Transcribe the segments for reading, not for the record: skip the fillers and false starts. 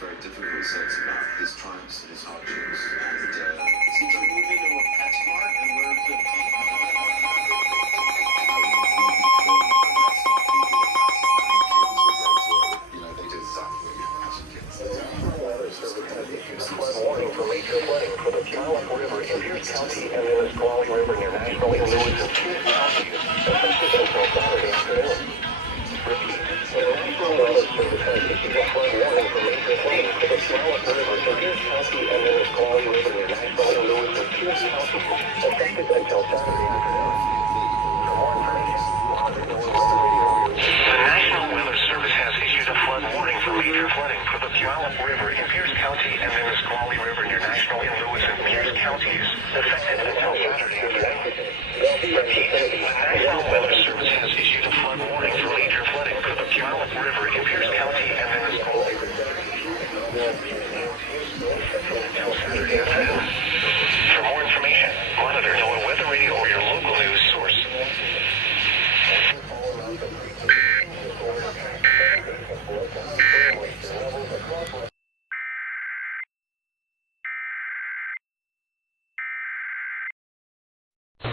very difficult sense about his triumphs and his hardships. And it seems like we've been to a PetSmart and we're to the camp. They did stuff where you have some kids. Weather Service has issued a flood warning for major flooding for the KNKX River in Pierce County and the Nisqually River near National in Lewis and Pierce counties, effective until Saturday afternoon. Repeat, the National Weather Service has issued a flood warning for major flooding for the KNKX River in Pierce County and the Nisqually River near National in Lewis and Pierce counties, effective until Saturday afternoon. For more information, monitor the weather radio. The National Weather Service has issued a flood warning for major flooding for the KNKX River in Pierce County and the Nisqually River near National in Lewis and Pierce counties, effective until Saturday afternoon. Repeat, the National Weather Service has issued a flood warning for major flooding for the KNKX River in Pierce County and the Nisqually River until Saturday afternoon. For more information, monitor NOAA Weather Radio or your local news source.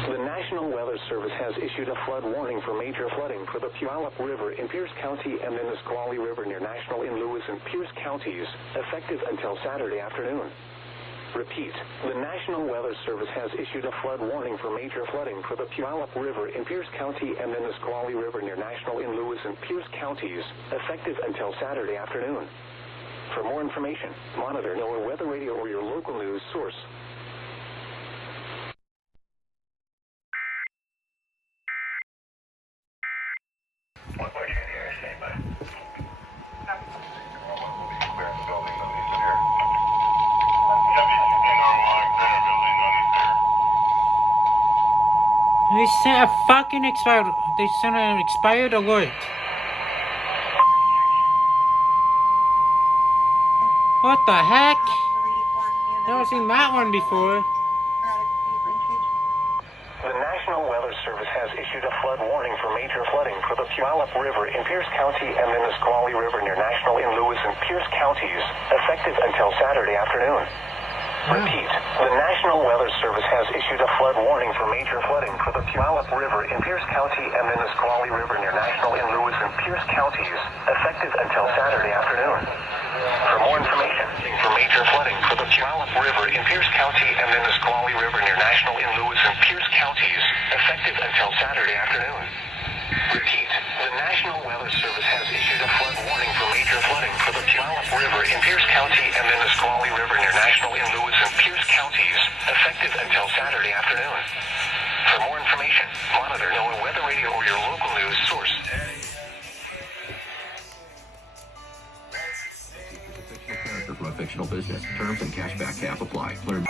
The National Weather Service has issued a flood warning for major flooding for the KNKX River in Pierce County and the Nisqually River near National in Lewis and Pierce counties, effective until Saturday afternoon. Repeat, the National Weather Service has issued a flood warning for major flooding for the KNKX River in Pierce County and the Nisqually River near National in Lewis and Pierce counties, effective until Saturday afternoon. For more information, monitor NOAA Weather Radio or your local news source. They sent a fucking expired. They sent an expired alert. What the heck? Never seen that one before. The National Weather Service has issued a flood warning for major flooding for the KNKX River in Pierce County and the Nisqually River near National in Lewis and Pierce counties, effective until Saturday afternoon. Repeat, the National Weather Service has issued a flood warning for major flooding for the KNKX River in Pierce County and the Nisqually River near National in Lewis and Pierce counties, effective until Saturday afternoon. For more information, for major flooding for the KNKX River in Pierce County and the Nisqually River near National in Lewis and Pierce counties, effective until Saturday afternoon. Repeat, the National Weather Service has issued a flood warning for major flooding for the KNKX River in Pierce County and the Nisqually River near National in Lewis and Pierce counties, effective until Saturday afternoon. For more information, monitor NOAA Weather Radio or your local news source. Character from a fictional business. Terms and cashback cap apply. Learn.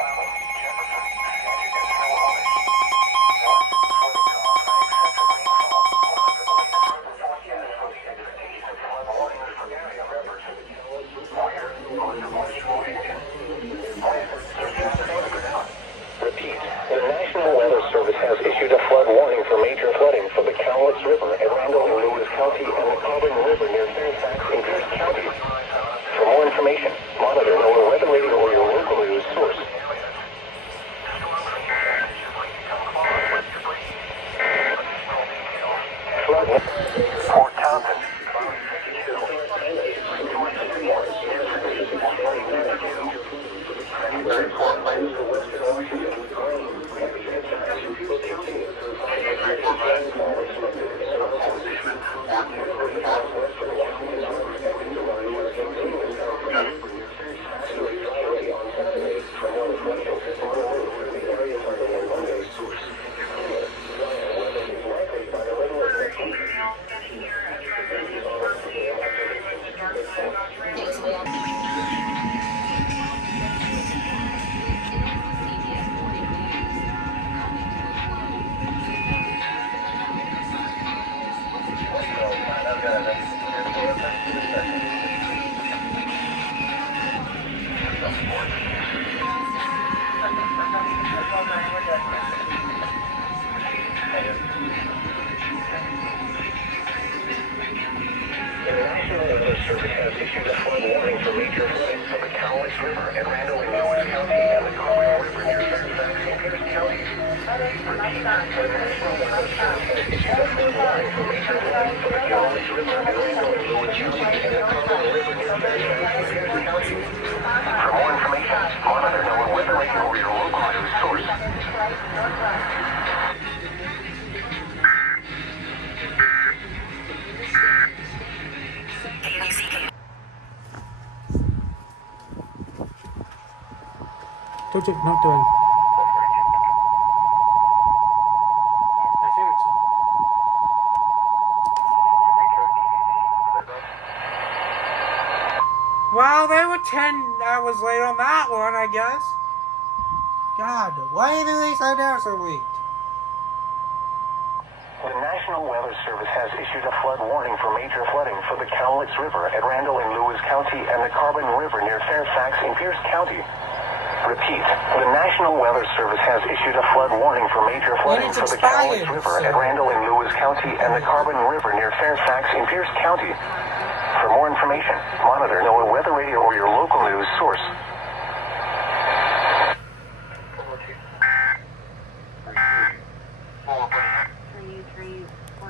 Repeat, the National Weather Service has issued a flood warning for major flooding for the KNKX River at Randall in Lewis County and the Cobbing River near Fairfax in Pierce County. For more information, monitor NOAA Weather Radio or your local news source. Flood Fort Townsend. warning for the KNKX River at Randall in Lewis County and the KOMO River near Fairfax in Pierce County. Repeat, the National Weather Service has issued a flood warning for major flooding for the KNKX River at Randall in Lewis County and the KOMO River near Fairfax in Pierce County. For more information, monitor NOAA weather radio or your local news source. Told you not doing. My favorite song. Well, they were 10 hours late on that one, I guess. God, why do they slow down so late? The National Weather Service has issued a flood warning for major flooding for the KNKX River at Randall in Lewis County and the Carbon River near Fairfax in Pierce County. Repeat, the National Weather Service has issued a flood warning for major flooding for the KNKX River at Randall in Lewis County and the Carbon River near Fairfax in Pierce County. For more information, monitor NOAA Weather Radio or your local news source.